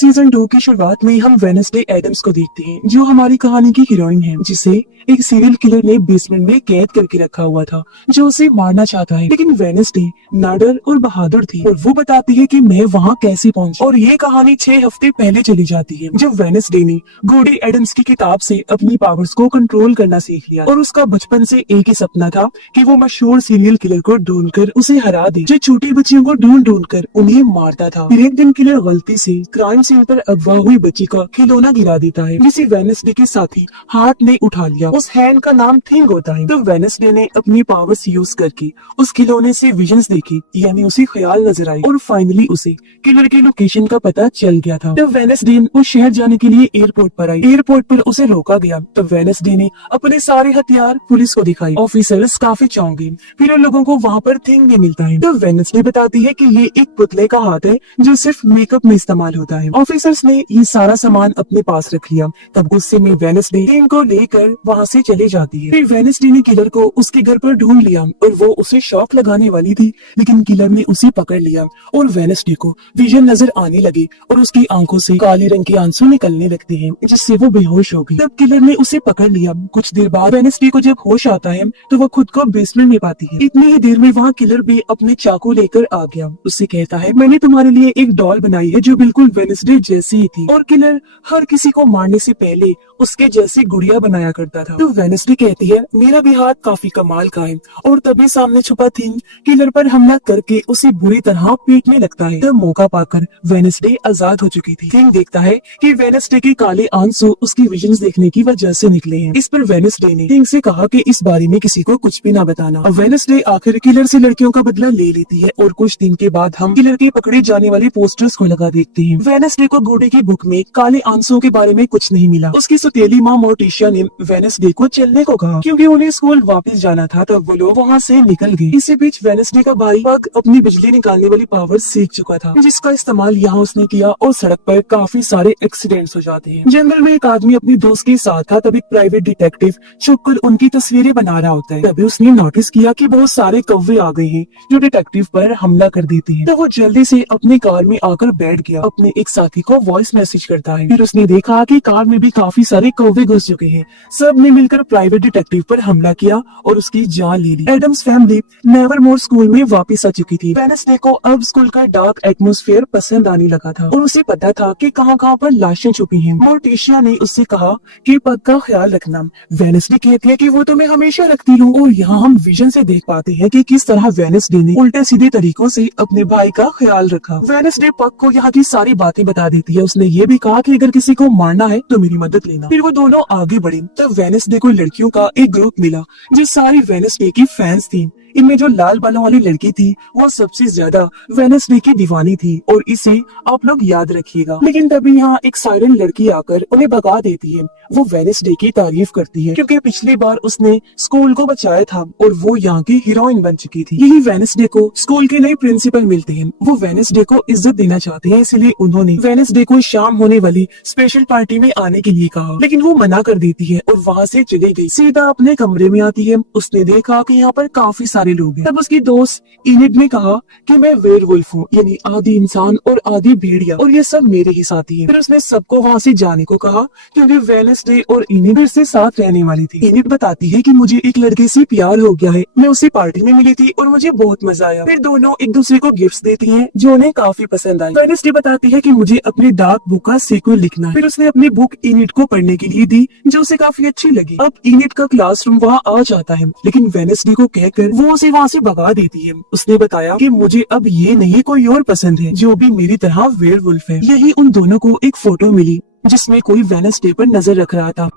Season 2 की शुरुआत में हम वेडनेसडे एडम्स को देखते हैं, जो हमारी कहानी की हीरोइन है, जिसे एक सीरियल किलर ने बेसमेंट में कैद करके रखा हुआ था, जो उसे मारना चाहता है। लेकिन वेडनेसडे नाडर और बहादुर थी और वो बताती है कि मैं वहाँ कैसे पहुंची। और ये कहानी 6 हफ्ते पहले चली जाती है, जब वेडनेसडे ने गोडी एडम्स की किताब से अपनी पावर्स को कंट्रोल करना सीख लिया। और उसका बचपन से एक ही सपना था कि वो मशहूर सीरियल किलर को ढूंढकर उसे हरा दे, जो छोटी बच्चियों को ढूंढ ढूंढ कर उन्हें मारता था। फिर एक दिन किलर गलती से क्राइम सीन पर अगवा हुई बच्ची का खिलौना गिरा देता है, जिसे वेडनेसडे के साथी हार्ट ने उठा लिया। उस हैंड का नाम थिंग होता है। तो वेडनेसडे ने अपनी पावर्स यूज करके उस खिलौने से विजन्स देखी, यानी उसे ख्याल नजर आई, और फाइनली उसे किलर की लोकेशन का पता चल गया था। तब वेडनेसडे उस शहर जाने के लिए एयरपोर्ट पर आई। एयरपोर्ट पर उसे रोका गया। तब वेडनेसडे ने अपने सारे हथियार पुलिस को दिखाई। ऑफिसर्स काफी चौंक गए। फिर उन लोगों को वहाँ पर थिंग भी मिलता है। तो वेडनेसडे बताती है कि ये एक पुतले का हाथ है, जो सिर्फ मेकअप में इस्तेमाल होता है। ऑफिसर्स ने ये सारा सामान अपने पास रख लिया। तब गुस्से में वेडनेसडे थिंग को लेकर वहाँ से चले जाती है। फिर वेडनेसडे ने किलर को उसके घर पर ढूंढ लिया और वो उसे शॉक लगाने वाली थी, लेकिन किलर ने उसे पकड़ लिया और वेडनेसडे को विजन नजर आने लगे और उसकी आंखों से काले रंग के आंसू निकलने लगते हैं, जिससे वो बेहोश हो गई। तब किलर ने उसे पकड़ लिया। कुछ देर बाद वेडनेसडे को जब होश आता है तो वो खुद को बेसमेंट में पाती है। इतनी ही देर में वहाँ किलर भी अपने चाकू लेकर आ गया। उससे कहता है, मैंने तुम्हारे लिए एक डॉल बनाई है जो बिल्कुल वेडनेसडे जैसी ही थी। और किलर हर किसी को मारने से पहले उसके जैसी गुड़िया बनाया करता था। तो वेडनेसडे कहती है, मेरा भी हाथ काफी कमाल का है। और तभी सामने छुपा थिंग किलर पर हमला करके उसे बुरी तरह पीटने लगता है। तब मौका पाकर वेडनेसडे आजाद हो चुकी थी। थिंग देखता है कि वेडनेसडे के काले आंसू उसकी विजन्स देखने की वजह से निकले हैं। इस पर वेडनेसडे ने थिंग से कहा कि इस बारे में किसी को कुछ भी ना बताना। अब वेडनेसडे आखिर किलर से लड़कियों का बदला ले लेती है और कुछ दिन के बाद हम किलर के पकड़े जाने वाले पोस्टर्स को लगा देखते हैं। वेडनेसडे को गोडे की बुक में काले आंसुओं के बारे में कुछ नहीं मिला। उसकी सौतेली माँ मोर्टिशिया ने वेडनेसडे को चलने को कहा, क्योंकि उन्हें स्कूल वापस जाना था। तब वो लोग वहाँ से निकल गए। इसी बीच वेडनेसडे का भाई पग अपनी बिजली निकालने वाली पावर सीख चुका था, जिसका इस्तेमाल यहाँ उसने किया और सड़क पर काफी सारे एक्सीडेंट्स हो जाते हैं। जंगल में एक आदमी अपनी दोस्त के साथ था। तभी प्राइवेट डिटेक्टिव छुपकर उनकी तस्वीरें बना रहा होता है। तभी उसने नोटिस किया कि बहुत सारे कौवे आ गए हैं जो डिटेक्टिव पर हमला कर देते हैं। तो वो जल्दी से अपनी कार में आकर बैठ गया। अपने एक साथी को वॉइस मैसेज करता है। फिर उसने देखा कि कार में भी काफी सारे कौवे घुस चुके हैं। सब ने मिलकर प्राइवेट डिटेक्टिव पर हमला किया और उसकी जान ले ली। एडम्स फैमिली नेवरमोर स्कूल में वापस आ चुकी थी। वेडनेसडे को अब स्कूल का डार्क एटमॉस्फेयर पसंद आने लगा था और उसे पता था कि कहां-कहां पर लाशें छुपी हैं। मोर्टिशिया ने उससे कहा कि पग का ख्याल रखना। वेडनेसडे कहती है कि वो तो मैं हमेशा रखती हूँ। और यहाँ हम विजन से देख पाते हैं कि किस तरह वेडनेसडे ने उल्टे सीधे तरीकों से अपने भाई का ख्याल रखा। वेडनेसडे पग को यहाँ की सारी बातें बता देती है। उसने ये भी कहा कि अगर किसी को मारना है तो मेरी मदद लेना। फिर वो दोनों आगे बढ़े। तब वेडनेसडे को लड़कियों का एक ग्रुप मिला जो सारी वेडनेसडे की फैंस थी। इनमें जो लाल बालों वाली लड़की थी वो सबसे ज्यादा वेडनेसडे की दीवानी थी और इसे आप लोग याद रखिएगा। लेकिन तभी यहाँ एक साइरन लड़की आकर उन्हें भगा देती है। वो वेडनेसडे की तारीफ करती है क्योंकि पिछली बार उसने स्कूल को बचाया था और वो यहाँ की हीरोइन बन चुकी थी। यही वेडनेसडे को स्कूल के नए प्रिंसिपल मिलते हैं। वो वेडनेसडे को इज्जत देना चाहते हैं, इसलिए उन्होंने वेडनेसडे को शाम होने वाली स्पेशल पार्टी में आने के लिए कहा, लेकिन वो मना कर देती है और वहाँ से चली गई। सीधा अपने कमरे में आती है। उसने देखा कि यहाँ पर काफी सारे लोग हैं। तब उसकी दोस्त इनिड ने कहा कि मैं वेयरवुल्फ हूँ, यानी आधी इंसान और आधी भेड़िया, और ये सब मेरे ही साथी हैं। फिर उसने सबको वहाँ से जाने को कहा क्योंकि वेडनेसडे और इनिड फिर से साथ रहने वाली थी। इनिड बताती है कि मुझे एक लड़के से प्यार हो गया है। मैं उसे पार्टी में मिली थी और मुझे बहुत मजा आया। फिर दोनों एक दूसरे को गिफ्ट्स देती हैं जो उन्हें काफी पसंद आई। वेडनेसडे बताती है कि मुझे अपनी डार्क बुक का सीक्वल लिखना है। फिर उसने अपनी बुक इनिड को पढ़ने के लिए दी जो उसे काफी अच्छी लगी। अब इनिड का क्लासरूम वहाँ आ जाता है, लेकिन वेडनेसडे को कहकर वो उसे वहाँ से भगा देती है। उसने बताया कि मुझे अब ये नहीं कोई और पसंद है जो भी मेरी तरह वेयरवुल्फ है। यही उन दोनों को एक फोटो मिली जिसमें कोई वेडनेसडे पर नजर रख रहा था।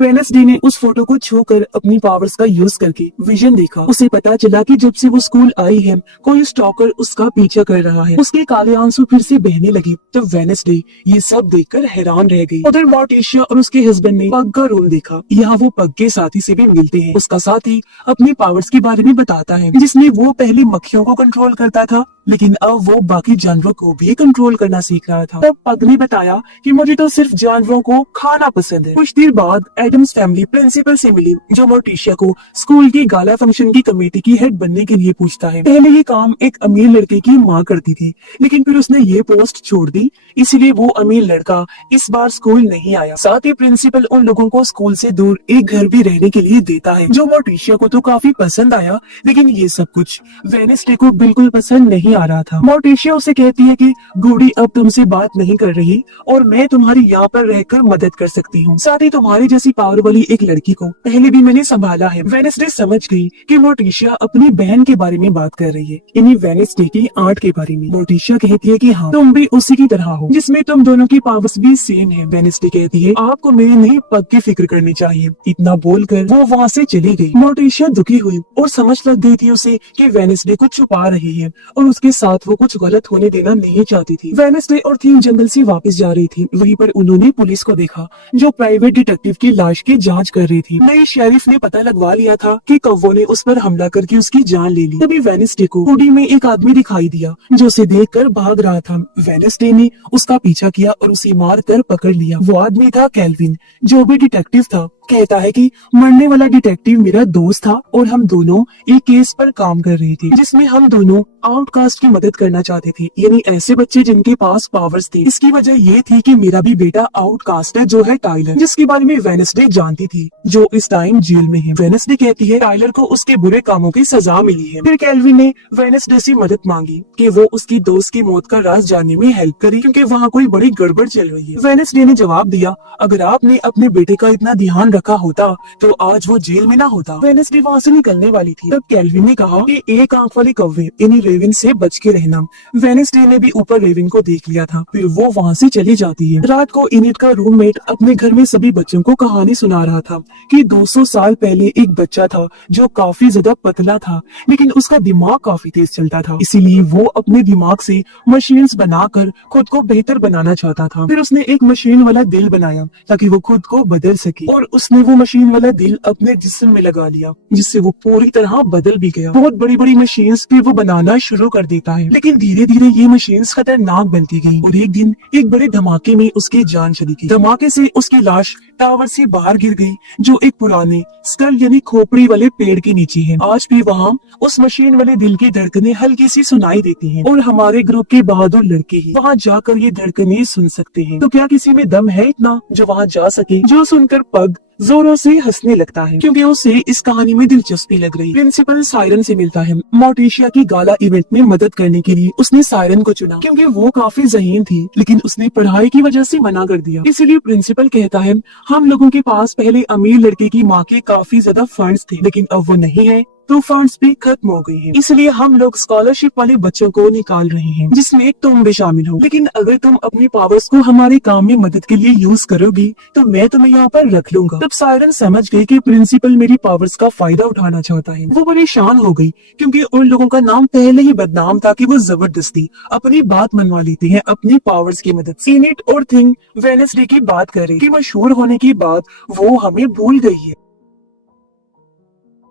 वेडनेसडे ने उस फोटो को छूकर अपनी पावर्स का यूज करके विजन देखा। उसे पता चला कि जब से वो स्कूल आई है कोई स्टॉकर उसका पीछा कर रहा है। उसके काले आंसू फिर से बहने लगे। तो वेडनेसडे ये सब देखकर हैरान रह गई। उधर मोर्टिशिया और उसके हस्बैंड ने पग का रूम देखा। यहाँ वो पग के साथी से भी मिलते हैं। उसका साथी अपनी पावर्स के बारे में बताता है, जिसमें वो पहले मक्खियों को कंट्रोल करता था, लेकिन अब वो बाकी जानवरों को भी कंट्रोल करना सीख रहा था। तब पग ने बताया कि मुझे तो सिर्फ जानवरों को खाना पसंद है। कुछ देर बाद एडम्स फैमिली प्रिंसिपल से मिली, जो मोर्टिशिया को स्कूल की गाला फंक्शन की कमेटी की हेड बनने के लिए पूछता है। पहले ये काम एक अमीर लड़के की माँ करती थी, लेकिन फिर उसने ये पोस्ट छोड़ दी, इसलिए वो अमीर लड़का इस बार स्कूल नहीं आया। साथ ही प्रिंसिपल उन लोगों को स्कूल से दूर एक घर भी रहने के लिए देता है, जो मोर्टिशिया को तो काफी पसंद आया, लेकिन ये सब कुछ वेनेस्डे को बिल्कुल पसंद नहीं आ रहा था। मोर्टिशिया उसे कहती है कि गूडी अब तुमसे बात नहीं कर रही और मैं तुम्हारी यहाँ पर रहकर मदद कर सकती हूँ। साथ ही तुम्हारी जैसी पावर वाली एक लड़की को पहले भी मैंने संभाला है। वेनेस्डे समझ गई कि मोर्टिशिया अपनी बहन के बारे में बात कर रही है, इन्हीं वेनेस्डे की आर्ट के बारे में। मोर्टिशिया कहती है कि हाँ, तुम भी उसी की तरह हो, जिसमें तुम दोनों की पावर्स भी सेम है। वेनेस्डे कहती है आपको मेरे नहीं पग की फिक्र करनी चाहिए। इतना बोलकर वो वहाँ से चली गई। मोर्टिशिया दुखी हुई और समझ लग गई थी उसे कि वेनेस्डे कुछ छुपा रही है और उसके साथ वो कुछ गलत होने देना नहीं चाहती थी। वेनेस्डे और थीम जंगल से वापस जा रही थी, वहीं पर उन्होंने पुलिस को देखा, जो प्राइवेट डिटेक्टिव की लाश की जांच कर रही थी। नई शेरिफ ने पता लगवा लिया था कि कौवों ने उस पर हमला करके उसकी जान ले ली। तभी वेनेस्डे को हुडी में एक आदमी दिखाई दिया, जो उसे देखकर भाग रहा था। वेनेस्डे ने उसका पीछा किया और उसे मार कर पकड़ लिया। वो आदमी था केल्विन, जो भी डिटेक्टिव था। कहता है कि मरने वाला डिटेक्टिव मेरा दोस्त था और हम दोनों एक केस पर काम कर रहे थे, जिसमें हम दोनों आउटकास्ट की मदद करना चाहते थे, यानी ऐसे बच्चे जिनके पास पावर्स थे। इसकी वजह ये थी कि मेरा भी बेटा आउटकास्ट है, जो है टाइलर, जिसके बारे में वेनेस्डे जानती थी, जो इस टाइम जेल में है। वेनेस्डे कहती है टाइलर को उसके बुरे कामों की सजा मिली है। फिर केल्विन ने वेनेस्डे से मदद मांगी कि वो उसकी दोस्त की मौत का राज जानने में हेल्प करे, क्योंकि वहाँ कोई बड़ी गड़बड़ चल रही है। वेनेस्डे ने जवाब दिया, अगर आपने अपने बेटे का इतना ध्यान रखा होता तो आज वो जेल में ना होता। वेनेस्डे वहाँ से निकलने वाली थी, तब केल्विन ने कहा कि एक आंख वाले कौवे यानी रेविन से बच के रहना। वेनेस्डे ने भी ऊपर रेविन को देख लिया था। फिर वो वहाँ से चली जाती है। रात को इनिट का रूममेट अपने घर में सभी बच्चों को कहानी सुना रहा था कि 200 साल पहले एक बच्चा था जो काफी ज्यादा पतला था, लेकिन उसका दिमाग काफी तेज चलता था, इसीलिए वो अपने दिमाग से मशीन्स बनाकर खुद को बेहतर बनाना चाहता था। फिर उसने एक मशीन वाला दिल बनाया ताकि वो खुद को बदल सके, और उसने वो मशीन वाला दिल अपने जिस्म में लगा लिया, जिससे वो पूरी तरह बदल भी गया। बहुत बड़ी बड़ी मशीन्स भी वो बनाना शुरू कर देता है, लेकिन धीरे धीरे ये मशीन्स खतरनाक बनती गई और एक दिन एक बड़े धमाके में उसकी जान चली गई। धमाके से उसकी लाश टावर से बाहर गिर गई, जो एक पुराने स्कल यानी खोपड़ी वाले पेड़ के नीचे है। आज भी वहाँ उस मशीन वाले दिल की धड़कनें हल्की सी सुनाई देती हैं, और हमारे ग्रुप के बहादुर लड़के ही वहाँ जाकर ये धड़कनें सुन सकते हैं। तो क्या किसी में दम है इतना जो वहाँ जा सके? जो सुनकर पग जोरों से हंसने लगता है, क्योंकि उसे इस कहानी में दिलचस्पी लग रही। प्रिंसिपल सायरन से मिलता है। मोर्टिशिया की गाला इवेंट में मदद करने के लिए उसने सायरन को चुना, क्योंकि वो काफी ज़हीन थी, लेकिन उसने पढ़ाई की वजह से मना कर दिया। इसीलिए प्रिंसिपल कहता है हम लोगों के पास पहले अमीर लड़के की माँ के काफी ज्यादा फंड्स थे, लेकिन अब वो नहीं है, तो फंड्स भी खत्म हो गए हैं, इसलिए हम लोग स्कॉलरशिप वाले बच्चों को निकाल रहे हैं, जिसमें तुम भी शामिल हो। लेकिन अगर तुम अपनी पावर्स को हमारे काम में मदद के लिए यूज करोगी तो मैं तुम्हें यहाँ पर रख लूंगा। तब सायरन समझ गई कि प्रिंसिपल मेरी पावर्स का फायदा उठाना चाहता है। वो परेशान हो गई, क्योंकि उन लोगों का नाम पहले ही बदनाम था कि वो जबरदस्ती अपनी बात मनवा लेते हैं अपनी पावर्स की मदद से। इनिट और थिंग वेडनेसडे की बात करें कि मशहूर होने की बात वो हमें भूल गई है।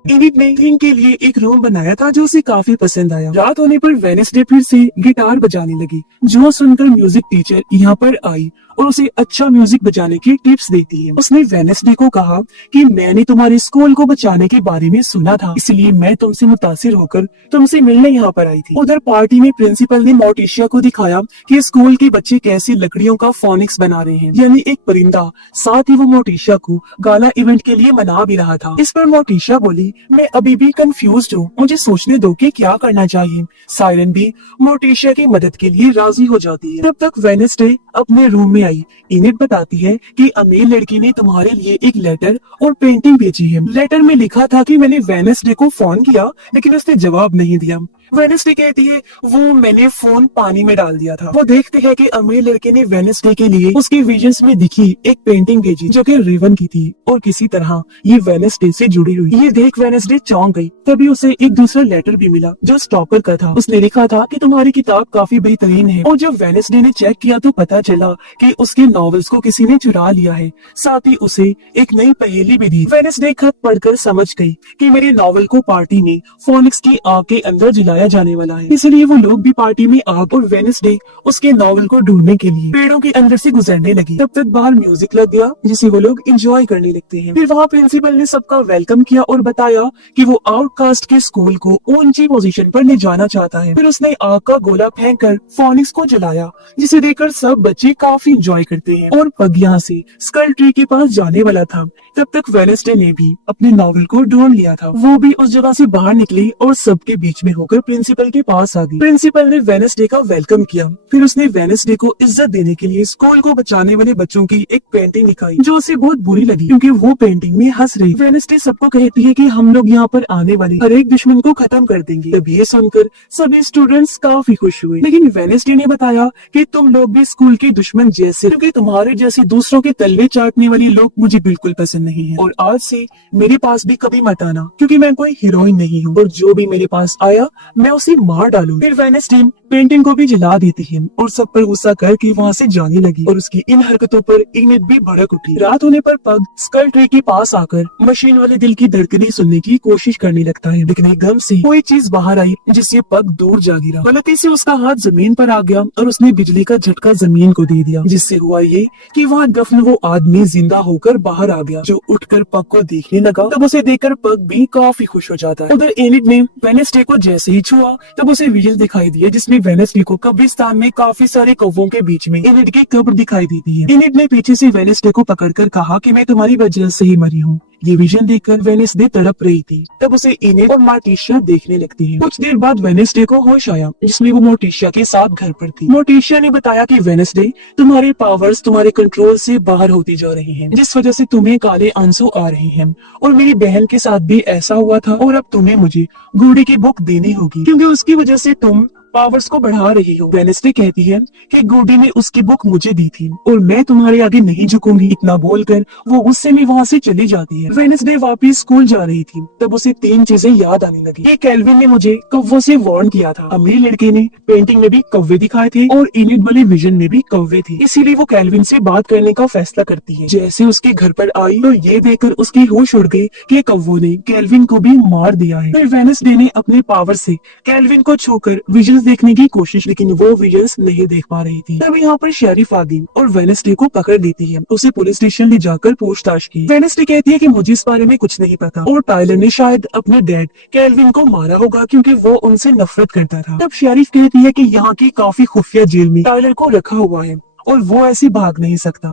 इनिट ने थिंग के लिए एक रूम बनाया था जो उसे काफी पसंद आया। रात होने पर वेडनेसडे फिर से गिटार बजाने लगी, जो सुनकर म्यूजिक टीचर यहाँ पर आई और उसे अच्छा म्यूजिक बजाने की टिप्स देती है। उसने वेडनेसडे को कहा कि मैंने तुम्हारे स्कूल को बचाने के बारे में सुना था, इसलिए मैं तुमसे मुतासिर होकर तुमसे मिलने यहाँ पर आई थी। उधर पार्टी में प्रिंसिपल ने मोर्टिशिया को दिखाया कि स्कूल के बच्चे कैसे लकड़ियों का फोनिक्स बना रहे हैं, यानी एक परिंदा। साथ ही वो मोर्टिशिया को गाला इवेंट के लिए मना भी रहा था। इस पर मोर्टिशिया बोली, मैं अभी भी कंफ्यूज्ड हूँ, मुझे सोचने दो कि क्या करना चाहिए। सायरन भी मोर्टिशिया की मदद के लिए राजी हो जाती है। तब तक वेडनेसडे अपने रूम में आई। इनिट बताती है कि अमीर लड़की ने तुम्हारे लिए एक लेटर और पेंटिंग भेजी है। लेटर में लिखा था कि मैंने वेडनेसडे को फोन किया, लेकिन उसने जवाब नहीं दिया। वेडनेसडे कहती है वो मैंने फोन पानी में डाल दिया था। वो देखते हैं कि अमीर लड़के ने वेडनेसडे के लिए उसके विजन्स में दिखी एक पेंटिंग भेजी, जो कि रेवन की थी और किसी तरह ये वेडनेसडे से जुड़ी हुई। ये देख वेडनेसडे चौंक गई। तभी उसे एक दूसरा लेटर भी मिला जो स्टॉपर का था। उसने लिखा था कि तुम्हारी किताब काफी बेहतरीन है, और जब वेडनेसडे ने चेक किया तो पता चला कि उसके नॉवेल्स को किसी ने चुरा लिया है। साथ ही उसे एक नई पहेली भी दी। वेडनेसडे खत पढ़कर समझ गई कि मेरे नॉवल को पार्टी ने फोनिक्स की आग के अंदर जलाया जलाया जाने वाला है, इसलिए वो लोग भी पार्टी में आग और वेडनेसडे उसके नॉवल को ढूंढने के लिए पेड़ों के अंदर से गुजरने लगी। तब तक बाहर म्यूजिक लग गया जिसे वो लोग एंजॉय करने लगते हैं। फिर वहाँ प्रिंसिपल ने सबका वेलकम किया और बताया कि वो आउटकास्ट के स्कूल को ऊंची पोजीशन पर ले जाना चाहता है। फिर उसने आग का गोला फेंक कर फोनिक्स को जलाया, जिसे देखकर सब बच्चे काफी एंजॉय करते हैं। और पग यहाँ से स्कल ट्री के पास जाने वाला था। तब तक वेडनेसडे ने भी अपने नॉवल को ढूंढ लिया था। वो भी उस जगह से बाहर निकली और सबके बीच में होकर प्रिंसिपल के पास आ गई। प्रिंसिपल ने वेडनेसडे का वेलकम किया। फिर उसने वेडनेसडे को इज्जत देने के लिए स्कूल को बचाने वाले बच्चों की एक पेंटिंग दिखाई, जो उसे बहुत बुरी लगी क्योंकि वो पेंटिंग में हंस रही। वेडनेसडे सबको कहती है कि हम लोग यहाँ पर आने वाले हर एक दुश्मन को खत्म कर देंगे। तब ये सुनकर सभी स्टूडेंट्स काफी खुश हुए। लेकिन वेडनेसडे ने बताया कि तुम लोग भी स्कूल के दुश्मन जैसे, क्योंकि तुम्हारे जैसे दूसरों के तलवे चाटने वाले लोग मुझे बिल्कुल पसंद नहीं है। और आज से मेरे पास भी कभी मत आना, क्योंकि मैं कोई हीरोइन नहीं हूँ और जो भी मेरे पास आया मैं उसे मार डालूं। फिर वेडनेसडे पेंटिंग को भी जला देती है और सब पर गुस्सा करके वहाँ से जाने लगी। और उसकी इन हरकतों पर इनेट भी भड़क उठी। रात होने पर पग स्कल ट्री के पास आकर मशीन वाले दिल की धड़कनें सुनने की कोशिश करने लगता है। लेकिन एकदम से कोई चीज बाहर आई जिससे पग दूर जा गिरा। गलती से उसका हाथ जमीन पर आ गया और उसने बिजली का झटका जमीन को दे दिया, जिससे हुआ ये कि वहाँ दफन वो आदमी जिंदा होकर बाहर आ गया, जो उठकर पग को देखने लगा। तब उसे देखकर पग भी काफी खुश हो जाता है। उधर एनिट ने वेडनेसडे को जैसे ही छुआ तब उसे विजन दिखाई दिए, जिसमें वेडनेसडे को कब्रिस्तान में काफी सारे कौवों के बीच में एनिट की कब्र दिखाई देती है। एनिट ने पीछे से वेडनेसडे को पकड़कर कहा कि मैं तुम्हारी वजह से ही मरी हूँ। ये विजन देखकर वेडनेसडे तड़प रही थी। तब उसे एनिट और मोर्टिशिया देखने लगती है। कुछ देर बाद वेडनेसडे को होश आया, जिसमें वो मोर्टिशिया के साथ घर पर थी। मोर्टिशिया ने बताया कि वेडनेसडे, तुम्हारे पावर्स तुम्हारे कंट्रोल से बाहर होती जा रही हैं, जिस वजह से तुम्हें काले आंसू आ रहे हैं। और मेरी बहन के साथ भी ऐसा हुआ था और अब तुम्हें मुझे घोड़े की बुक देनी होगी, क्योंकि उसकी वजह से तुम पावर्स को बढ़ा रही हो। वेडनेसडे कहती है कि गोडी ने उसकी बुक मुझे दी थी और मैं तुम्हारे आगे नहीं झुकूंगी। इतना बोलकर वो गुस्से में वहाँ से चली जाती है। वेडनेसडे वापस स्कूल जा रही थी। तब उसे 3 चीजें याद आने लगी। कि केल्विन ने मुझे कौवों से वार्न किया था, अमीर लड़के ने पेंटिंग में भी कौवे दिखाए थे और इनिट वाले विजन में भी कौवे थे। इसीलिए वो केल्विन से बात करने का फैसला करती है। जैसे उसके घर पर आई तो ये देखकर उसकी होश उड़ गई कि कौवों ने केल्विन को भी मार दिया है। फिर वेडनेसडे ने अपने पावर से केल्विन को छूकर विजन देखने की कोशिश, लेकिन वो विजन्स नहीं देख पा रही थी। तब यहाँ पर शेरिफ आ गई और वेडनेसडे को पकड़ देती है। उसे पुलिस स्टेशन ले जाकर पूछताछ की। वेडनेसडे कहती है कि मुझे इस बारे में कुछ नहीं पता और टायलर ने शायद अपने डैड केल्विन को मारा होगा, क्योंकि वो उनसे नफरत करता था। तब शेरिफ कहती है कि यहाँ की काफी खुफिया जेल में टायलर को रखा हुआ है और वो ऐसे भाग नहीं सकता।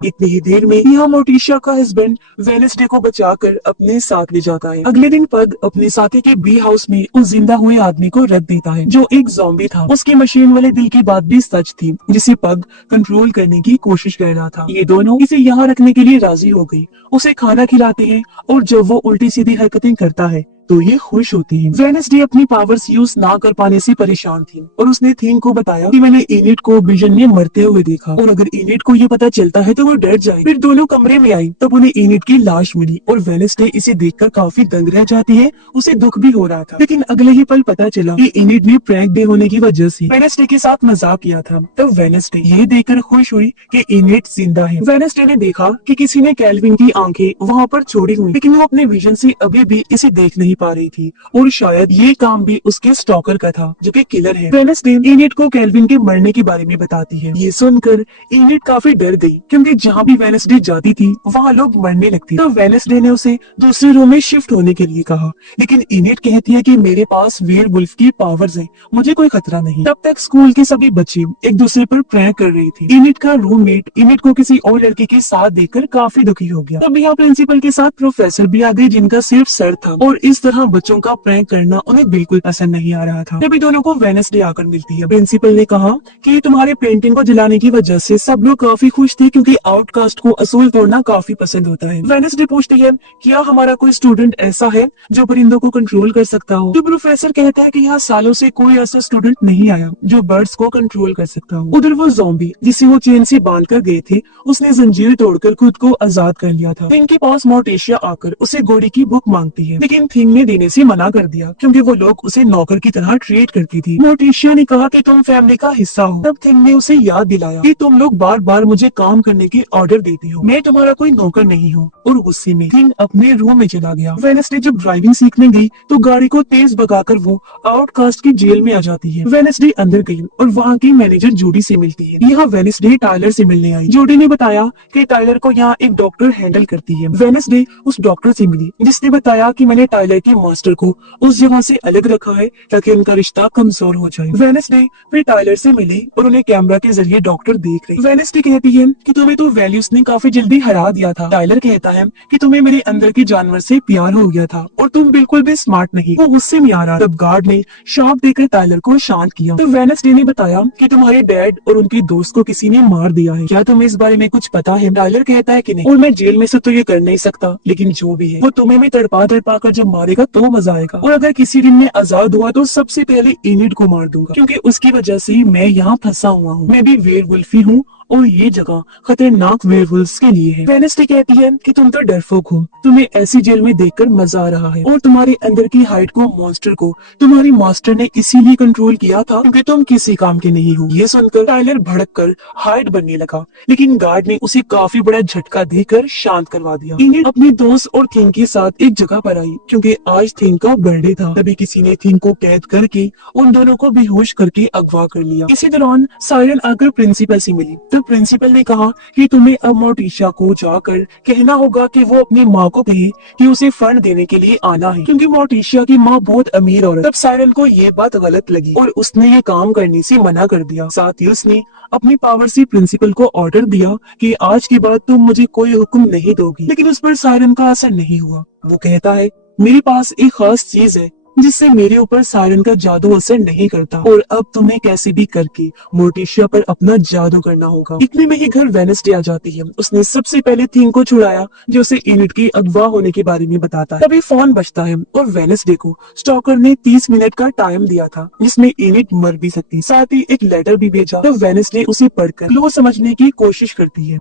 इतनी ही देर में यहाँ मोर्टिशिया का हस्बैंड वेडनेसडे को बचाकर अपने साथ ले जाता है। अगले दिन पग अपने साथी के बी हाउस में उस जिंदा हुए आदमी को रख देता है, जो एक ज़ॉम्बी था। उसकी मशीन वाले दिल की बात भी सच थी, जिसे पग कंट्रोल करने की कोशिश कर रहा था। ये दोनों इसे यहाँ रखने के लिए राजी हो गई। उसे खाना खिलाते हैं और जब वो उल्टी सीधी हरकतें करता है तो ये खुश होती है। वेडनेसडे अपनी पावर्स यूज ना कर पाने से परेशान थी और उसने थीम को बताया कि मैंने इनिट को विजन में मरते हुए देखा और अगर इनिट को ये पता चलता है तो वो डर जाए। फिर दोनों कमरे में आई तब उन्हें इनिट की लाश मिली और वेडनेसडे इसे देखकर काफी दंग रह जाती है। उसे दुख भी हो रहा था, लेकिन अगले ही पल पता चला कि इनिट ने प्रैंक डे होने की वजह से वेडनेसडे के साथ मजाक किया था। तब वेडनेसडे ये देखकर खुश हुई कि इनिट जिंदा है। वेडनेसडे ने देखा कि किसी ने केल्विन की आंखें वहाँ पर छोड़ी हुई, लेकिन वो अपने विजन से अभी भी इसे देख नहीं पा रही थी और शायद ये काम भी उसके स्टॉकर का था, जो कि किलर है। वेडनेसडे इनिट को केल्विन के मरने के बारे में बताती है। ये सुनकर इनिट काफी डर गई, क्योंकि जहाँ भी वेडनेसडे जाती थी वहाँ लोग मरने लगते। तो वेडनेसडे ने उसे दूसरे रूम में शिफ्ट होने के लिए कहा, लेकिन इनिट कहती है कि मेरे पास वेयरवुल्फ की पावर्स हैं, मुझे कोई खतरा नहीं। तब तक स्कूल के सभी बच्चे एक दूसरे पर प्रैंक कर रहे थे। इनिट का रूममेट इनिट को किसी और लड़के के साथ देखकर काफी दुखी हो गया। तब यहाँ प्रिंसिपल के साथ प्रोफेसर भी आ गए, जिनका सिर्फ सर था और इस तरह बच्चों का प्रैंक करना उन्हें बिल्कुल पसंद नहीं आ रहा था। तभी दोनों को वेडनेसडे आकर मिलती है। प्रिंसिपल ने कहा कि तुम्हारे पेंटिंग को जलाने की वजह से सब लोग काफी खुश थे, क्योंकि आउटकास्ट को असूल तोड़ना काफी पसंद होता है। वेडनेसडे पूछती है क्या हमारा कोई स्टूडेंट ऐसा है जो परिंदों को कंट्रोल कर सकता हो। तो प्रोफेसर कहता है कि यहाँ सालों से कोई ऐसा स्टूडेंट नहीं आया जो बर्ड्स को कंट्रोल कर सकता हो। उधर वो ज़ॉम्बी जिसे वो चेन से बांध कर गए थे, उसने जंजीर तोड़कर खुद को आजाद कर लिया था। थिंग के पास मोर्टिशिया आकर उसे घोड़ी की बुक मांगती है, लेकिन थिंग खेलने देने से मना कर दिया क्योंकि वो लोग उसे नौकर की तरह ट्रीट करती थी। मोर्टिशिया ने कहा कि तुम फैमिली का हिस्सा हो। तब थिंग ने उसे याद दिलाया कि तुम लोग बार बार मुझे काम करने की ऑर्डर देती हो, मैं तुम्हारा कोई नौकर नहीं हूँ। और गुस्से में थिंग अपने रूम में चला गया। वेडनेसडे जब ड्राइविंग सीखने गई तो गाड़ी को तेज भगाकर वो आउटकास्ट की जेल में आ जाती है। वेडनेसडे अंदर गई और वहाँ की मैनेजर जूडी से मिलती है। यहाँ वेडनेसडे टायलर से मिलने आई। जूडी ने बताया कि टायलर को यहाँ एक डॉक्टर हैंडल करती है। वेडनेसडे उस डॉक्टर से मिली जिसने बताया कि मैंने टायलर के मास्टर को उस जगह से अलग रखा है ताकि उनका रिश्ता कमजोर हो जाए। वेडनेसडे फिर टायलर से मिली और उन्हें कैमरा के जरिए डॉक्टर देख रही। वेडनेसडे कहती है कि तुम्हें तो वैल्यूज ने काफी जल्दी हरा दिया था। टायलर कहता है कि तुम्हें मेरे अंदर के जानवर से प्यार हो गया था और तुम बिल्कुल भी स्मार्ट नहीं। वो गुस्से में आ रहा। तब गार्ड ने शार्प देकर टायलर को शांत किया। तो वेडनेसडे ने बताया कि तुम्हारे डैड और उनके दोस्त को किसी ने मार दिया है। क्या तुम्हें इस बारे में कुछ पता है? टायलर कहता है कि नहीं, और मैं जेल में से तो ये कर नहीं सकता, लेकिन जो भी है वो तुम्हें भी तड़पा तड़पा कर जब मारेगा तो मजा आएगा। और अगर किसी दिन मैं आजाद हुआ तो सबसे पहले एनिड को मार दूंगा क्योंकि उसकी वजह से मैं यहाँ फंसा हुआ हूँ। मैं भी वेयरवुल्फ ही हूँ और ये जगह खतरनाक वेयरवुल्व्स के लिए है। वेडनेसडे कहती है कि तुम तो डरपोक हो, तुम्हें ऐसी जेल में देखकर मजा आ रहा है और तुम्हारे अंदर की हाइट को मॉन्स्टर को तुम्हारी मास्टर ने इसीलिए कंट्रोल किया था क्योंकि तुम किसी काम के नहीं हो। ये सुनकर टायलर भड़क कर हाइट बनने लगा, लेकिन गार्ड ने उसे काफी बड़ा झटका देकर शांत करवा दिया। इन्हें अपने दोस्त और थिंग के साथ एक जगह पर आई क्योंकि आज थिंग का बर्थडे था। तभी किसी ने थिंग को कैद करके उन दोनों को बेहोश करके अगवा कर लिया। इसी दौरान सायरन आकर प्रिंसिपल से मिली। तो प्रिंसिपल ने कहा कि तुम्हें अब मोर्टिशिया को जाकर कहना होगा कि वो अपनी माँ को कहे कि उसे फंड देने के लिए आना है क्योंकि मोर्टिशिया की माँ बहुत अमीर औरत। तब सायरन को ये बात गलत लगी और उसने ये काम करने से मना कर दिया। साथ ही उसने अपनी पावर से प्रिंसिपल को ऑर्डर दिया कि आज के बाद तुम मुझे कोई हुक्म नहीं दोगी, लेकिन उस पर सायरन का असर नहीं हुआ। वो कहता है मेरे पास एक खास चीज है जिससे मेरे ऊपर सायरन का जादू असर नहीं करता और अब तुम्हें कैसे भी करके मोर्टिशिया पर अपना जादू करना होगा। इतने में ही घर वेडनेसडे आ जाती है। उसने सबसे पहले थिंग को छुड़ाया जो उसे एनिड की अगवा होने के बारे में बताता है। तभी फोन बजता है और वेडनेसडे को स्टॉकर ने 30 मिनट का टाइम दिया था जिसमें एनिड मर भी सकती। साथ ही एक लेटर भी भेजा। तो वेडनेसडे उसे पढ़कर क्लू समझने की कोशिश करती है।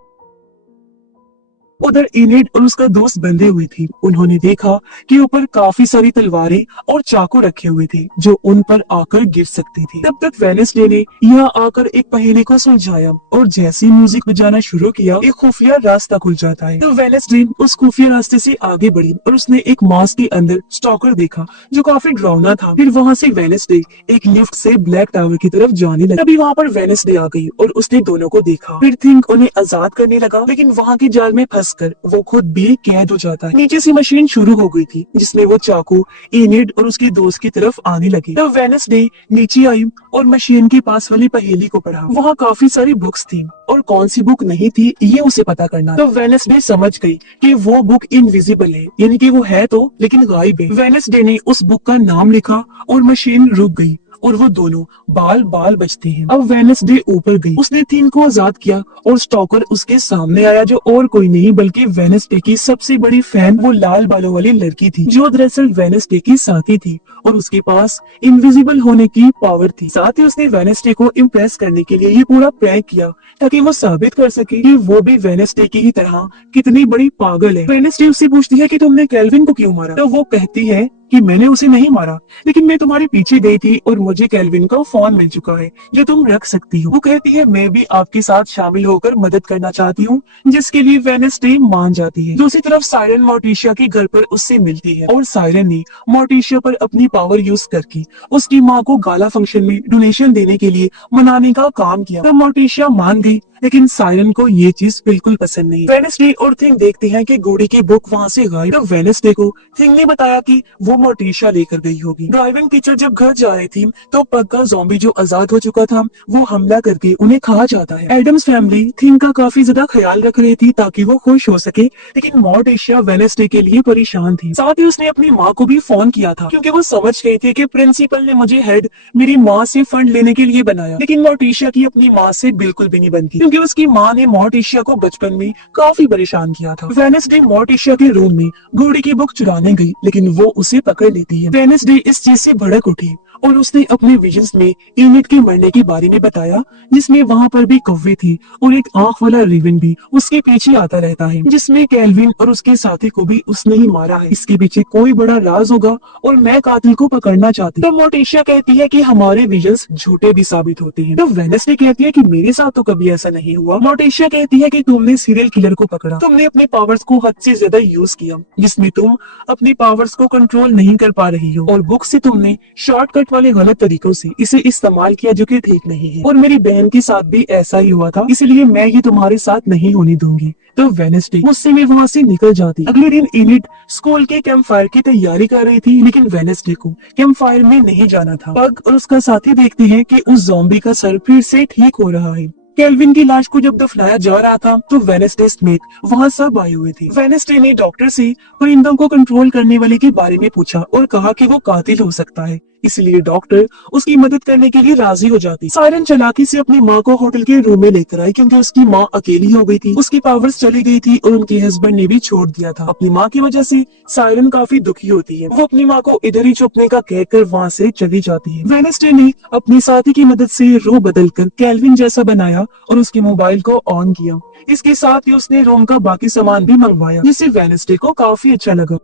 उधर एनिड और उसका दोस्त बंधे हुए थे। उन्होंने देखा कि ऊपर काफी सारी तलवारें और चाकू रखे हुए थे जो उन पर आकर गिर सकते थे। तब तक वेडनेसडे ने यहाँ आकर एक पहेली को सुलझाया और जैसे म्यूजिक बजाना शुरू किया एक खुफिया रास्ता खुल जाता है। तो वेडनेसडे उस खुफिया रास्ते से आगे बढ़ी और उसने एक मास्क के अंदर स्टॉकर देखा जो काफी डरावना था। फिर वहाँ से वेडनेसडे एक लिफ्ट से ब्लैक टावर की तरफ जाने लगा। तभी वहाँ पर वेडनेसडे आ गई और उसने दोनों को देखा। फिर थिंग उन्हें आजाद करने लगा, लेकिन वहाँ की जाल में कर वो खुद भी कैद हो जाता है। नीचे से मशीन शुरू हो गई थी जिसमें वो चाकू एनिड और उसके दोस्त की तरफ आने लगे। तो वेडनेसडे नीचे आई और मशीन के पास वाली पहेली को पढ़ा। वहाँ काफी सारी बुक्स थी और कौन सी बुक नहीं थी ये उसे पता करना। तो वेडनेसडे समझ गई कि वो बुक इनविजिबल है, यानी कि वो है तो लेकिन गायब है। वेडनेसडे ने उस बुक का नाम लिखा और मशीन रुक गई और वो दोनों बाल बाल बचते हैं। अब वेडनेसडे ऊपर गई, उसने थिंग को आजाद किया और स्टॉकर उसके सामने आया जो और कोई नहीं बल्कि वेडनेसडे की सबसे बड़ी फैन वो लाल बालों वाली लड़की थी जो दरअसल वेडनेसडे की साथी थी और उसके पास इनविजिबल होने की पावर थी। साथ ही उसने वेडनेसडे को इम्प्रेस करने के लिए ये पूरा प्रैंक किया ताकि वो साबित कर सके कि वो भी वेडनेसडे की ही तरह कितनी बड़ी पागल है। वेडनेसडे उससे पूछती है कि तुमने केल्विन को क्यों मारा? तो वो कहती है कि मैंने उसे नहीं मारा, लेकिन मैं तुम्हारे पीछे गई थी और मुझे केल्विन का फोन मिल चुका है जो तुम रख सकती हो। वो कहती है मैं भी आपके साथ शामिल होकर मदद करना चाहती हूँ, जिसके लिए वेडनेसडे मान जाती है। दूसरी तरफ सायरन मोर्टिशिया के घर पर उससे मिलती है और सायरन ने मोर्टिशिया पर अपनी पावर यूज करके उसकी माँ को गाला फंक्शन में डोनेशन देने के लिए मनाने का काम किया। तब मोर्टिशिया मान गई, लेकिन सायरन को ये चीज बिल्कुल पसंद नहीं। वेडनेसडे और थिंग देखते हैं कि घोड़ी की बुक वहाँ से गायब। तो वेडनेसडे को थिंग ने बताया कि वो मोर्टिशिया लेकर गई होगी। ड्राइविंग टीचर जब घर जा रही थी तो पग का ज़ॉम्बी जो आजाद हो चुका था वो हमला करके उन्हें खा जाता है। एडम्स फैमिली थिंग का काफी ज्यादा ख्याल रख रही थी ताकि वो खुश हो सके, लेकिन मोर्टिशिया वेडनेसडे के लिए परेशान थी। साथ ही उसने अपनी माँ को भी फोन किया था क्योंकि वो समझ गई थी कि प्रिंसिपल ने मुझे हेड मेरी माँ से फंड लेने के लिए बनाया, लेकिन मोर्टिशिया की अपनी माँ से बिल्कुल भी नहीं बनती क्योंकि उसकी माँ ने मोर्टिशिया को बचपन में काफी परेशान किया था। वेडनेसडे मोर्टिशिया के रूम में घोड़ी की बुक चुराने गई, लेकिन वो उसे पकड़ लेती है। वेडनेसडे इस चीज से भड़क उठी और उसने अपने विजन्स में इनिट के मरने के बारे में बताया, जिसमें वहाँ पर भी कौवे थे और एक आंख वाला रेवन भी उसके पीछे आता रहता है, जिसमें केल्विन और उसके साथी को भी उसने ही मारा है। इसके पीछे कोई बड़ा राज होगा और मैं कातिल को पकड़ना चाहती हूँ। तो मोर्टिशिया कहती है कि हमारे विजन्स झूठे भी साबित होते हैं। तो वेडनेसडे कहती है कि मेरे साथ तो कभी ऐसा नहीं हुआ। मोर्टिशिया कहती है कि तुमने सीरियल किलर को पकड़ा, तुमने अपने पावर्स को हद से ज्यादा यूज किया, जिसमें तुम अपनी पावर्स को कंट्रोल नहीं कर पा रही हो, और बुक से तुमने शॉर्टकट वाले गलत तरीकों से इसे इस्तेमाल किया जो कि ठीक नहीं है। और मेरी बहन के साथ भी ऐसा ही हुआ था, इसलिए मैं ये तुम्हारे साथ नहीं होने दूंगी। तो वेडनेसडे गुस्से में वहाँ से निकल जाती। अगले दिन इनिट स्कूल के कैंप फायर की तैयारी कर रही थी, लेकिन वेडनेसडे को कैंप फायर में नहीं जाना था। पग और उसका साथी देखते हैं कि उस ज़ॉम्बी का सर फिर से ठीक हो रहा है। केल्विन की लाश को जब दफनाया जा रहा था तो वेडनेसडे समेत वहाँ सब आए हुए थे। वेडनेसडे ने डॉक्टर से परिंदों को कंट्रोल करने वाले के बारे में पूछा और कहा कि वो कातिल हो सकता है, इसलिए डॉक्टर उसकी मदद करने के लिए राजी हो जाती। सायरन चालाकी से अपनी माँ को होटल के रूम में लेकर आई, क्योंकि उसकी माँ अकेली हो गई थी, उसकी पावर्स चली गई थी और उनके हस्बैंड ने भी छोड़ दिया था। अपनी माँ की वजह से सायरन काफी दुखी होती है। वो अपनी माँ को इधर ही छुपने का कहकर वहाँ से चली जाती है। वेडनेसडे ने अपनी साथी की मदद से रूम बदलकर केल्विन जैसा बनाया और उसके मोबाइल को ऑन किया। इसके साथ ही उसने रूम का बाकी सामान भी मंगवाया, जिससे वेडनेसडे को काफी अच्छा लगा।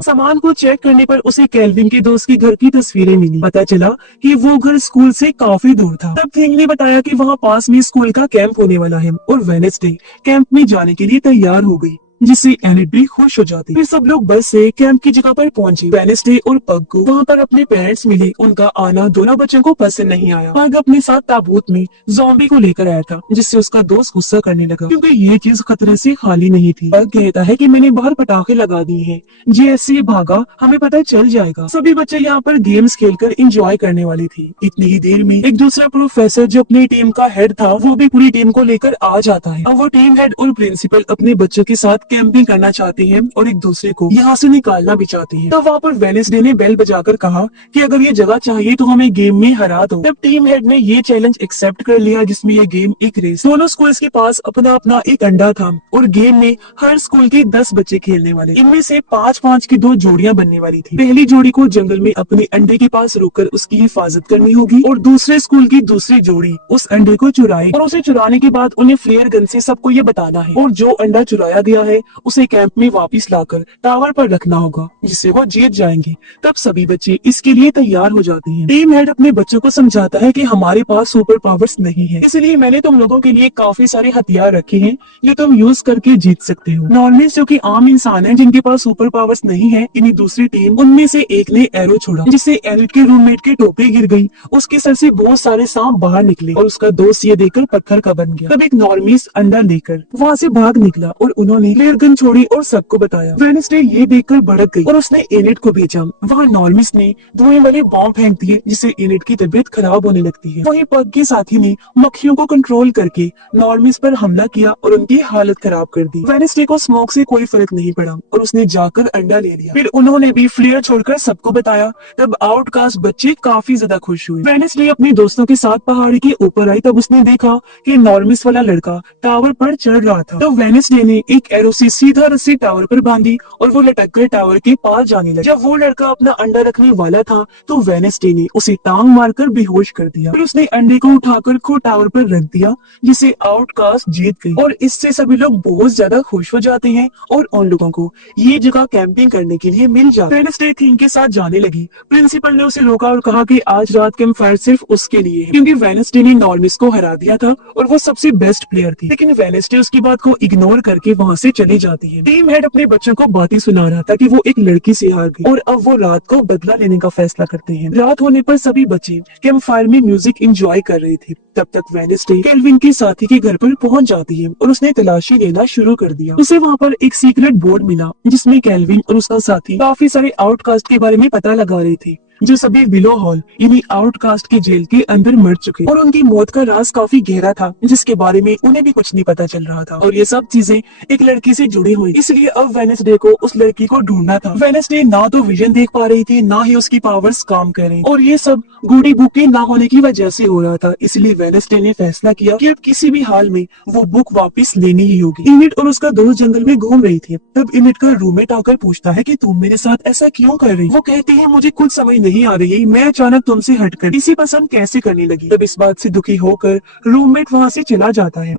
सामान को चेक करने पर उसे केल्विन के दोस्त के घर की तस्वीरें मिली। पता चला कि वो घर स्कूल से काफी दूर था। तब थिंग ने बताया कि वहाँ पास में स्कूल का कैंप होने वाला है और वेडनेसडे कैंप में जाने के लिए तैयार हो गई, जिससे एनिट भी खुश हो जाती। फिर सब लोग बस से कैंप की जगह पर पहुंचे। वेडनेसडे और पग को वहाँ पर अपने पेरेंट्स मिले। उनका आना दोनों बच्चों को पसंद नहीं आया। पग अपने साथ ताबूत में ज़ॉम्बी को लेकर आया था, जिससे उसका दोस्त गुस्सा करने लगा, क्योंकि ये चीज खतरे से खाली नहीं थी। पग कहता है कि मैंने बाहर पटाखे लगा दिए हैं, जैसे भागा हमें पता चल जाएगा। सभी बच्चे यहाँ पर गेम्स खेलकर एंजॉय करने वाले थे। इतनी ही देर में एक दूसरा प्रोफेसर जो अपनी टीम का हेड था, वो भी पूरी टीम को लेकर आ जाता है। अब वो टीम हेड और प्रिंसिपल अपने बच्चों के साथ कैंपिंग करना चाहते हैं और एक दूसरे को यहाँ से निकालना भी चाहते हैं। तब वहाँ पर वेडनेसडे ने बेल बजाकर कहा कि अगर ये जगह चाहिए तो हमें गेम में हरा दो। तब टीम हेड ने ये चैलेंज एक्सेप्ट कर लिया, जिसमें ये गेम एक रेस। दोनों स्कूल्स के पास अपना अपना एक अंडा था और गेम में हर स्कूल के 10 बच्चे खेलने वाले। इनमें से 5-5 की 2 जोड़ियां बनने वाली थी। पहली जोड़ी को जंगल में अपने अंडे के पास रुककर उसकी हिफाजत करनी होगी और दूसरे स्कूल की दूसरी जोड़ी उस अंडे को चुराए और उसे चुराने के बाद उन्हें फ्लेयर गन से सबको ये बताना है, और जो अंडा चुराया गया है उसे कैंप में वापस लाकर टावर पर रखना होगा, जिससे वो जीत जाएंगे। तब सभी बच्चे इसके लिए तैयार हो जाते हैं। टीम हेड अपने बच्चों को समझाता है कि हमारे पास सुपर पावर्स नहीं है, इसलिए मैंने तुम लोगों के लिए काफी सारे हथियार रखे हैं जो तुम यूज करके जीत सकते हो। नॉर्मल्स जो कि आम इंसान है जिनके पास सुपर पावर्स नहीं है, इन्हीं दूसरी टीम उनमें से एक ने एरो छोड़ा, जिससे एनिट के रूममेट की टोपी गिर गई। उसके सर से बहुत सारे सांप बाहर निकले और उसका दोस्त ये देखकर पत्थर का बन गया। तब एक नॉर्मिस अंडा लेकर वहाँ से भाग निकला और उन्होंने फ्लेयर गन छोड़ी और सबको बताया। वेडनेसडे ये देखकर भड़क गई और उसने एनिट को भेजा। वहाँ नॉर्मिस ने धुएं वाले बॉम्ब फेंक दिए, जिससे एनिट की तबीयत खराब होने लगती है। वहीं पग के साथी ने मक्खियों को कंट्रोल करके नॉर्मिस पर हमला किया और उनकी हालत खराब कर दी। वेडनेसडे को स्मोक से कोई फर्क नहीं पड़ा और उसने जाकर अंडा ले लिया। फिर उन्होंने भी फ्लेयर छोड़कर सबको बताया। तब आउटकास्ट बच्चे काफी ज्यादा खुश हुए। वेडनेसडे अपने दोस्तों के साथ पहाड़ी के ऊपर आई। तब उसने देखा कि नॉर्मिस वाला लड़का टावर पर चढ़ रहा था। तो वेडनेसडे ने एक एरो से सीधा रस्सी टावर पर बांधी और वो लटक कर टावर के पास जाने लगा। जब वो लड़का अपना अंडा रखने वाला था तो वेडनेसडे ने उसे टांग मारकर बेहोश कर दिया। फिर उसने अंडे को उठाकर खुद टावर पर रख दिया, जिसे आउटकास्ट जीत गई। और इससे सभी लोग बहुत ज्यादा खुश हो जाते हैं और उन लोगों को ये जगह कैंपिंग करने के लिए मिल जाती है। वेडनेसडे थिंग के साथ जाने लगी। प्रिंसिपल ने उसे रोका और कहा कि आज रात कैंप फायर सिर्फ उसके लिए है, क्योंकि वेडनेसडे ने नॉर्मिस को हरा दिया था और वो सबसे बेस्ट प्लेयर थी। लेकिन वेडनेसडे उसकी बात को इग्नोर करके वहाँ से चली जाती है। टीम हेड अपने बच्चों को बातें सुना रहा था कि वो एक लड़की से हार गई और अब वो रात को बदला लेने का फैसला करते हैं। रात होने पर सभी बच्चे कैंप फायर में म्यूजिक एंजॉय कर रहे थे। तब तक वेडनेसडे केल्विन के साथी के घर पर पहुंच जाती है और उसने तलाशी लेना शुरू कर दिया। उसे वहाँ पर एक सीक्रेट बोर्ड मिला, जिसमें केल्विन और उसका साथी काफी सारे आउटकास्ट के बारे में पता लगा रहे थे, जो सभी विलो हॉल यानी आउटकास्ट के जेल के अंदर मर चुके और उनकी मौत का राज काफी गहरा था, जिसके बारे में उन्हें भी कुछ नहीं पता चल रहा था। और ये सब चीजें एक लड़की से जुड़ी हुई, इसलिए अब वेडनेसडे को उस लड़की को ढूंढना था। वेडनेसडे ना तो विजन देख पा रही थी, ना ही उसकी पावर्स काम कर रही, और ये सब गूढ़ी बुक के ना होने की वजह से हो रहा था। इसलिए वेडनेसडे ने फैसला किया कि अब किसी भी हाल में वो बुक वापस लेनी ही होगी। इनिट और उसका दोस्त जंगल में घूम रही थी। तब इनिट का रूममेट आकर पूछता है कि तुम मेरे साथ ऐसा क्यों कर रही? वो कहती है मुझे कुछ समझ नहीं नहीं आ रही, मैं अचानक तुमसे हटकर इसी पसंद कैसे करने लगी। तब इस बात से दुखी होकर रूममेट वहाँ से चला जाता है।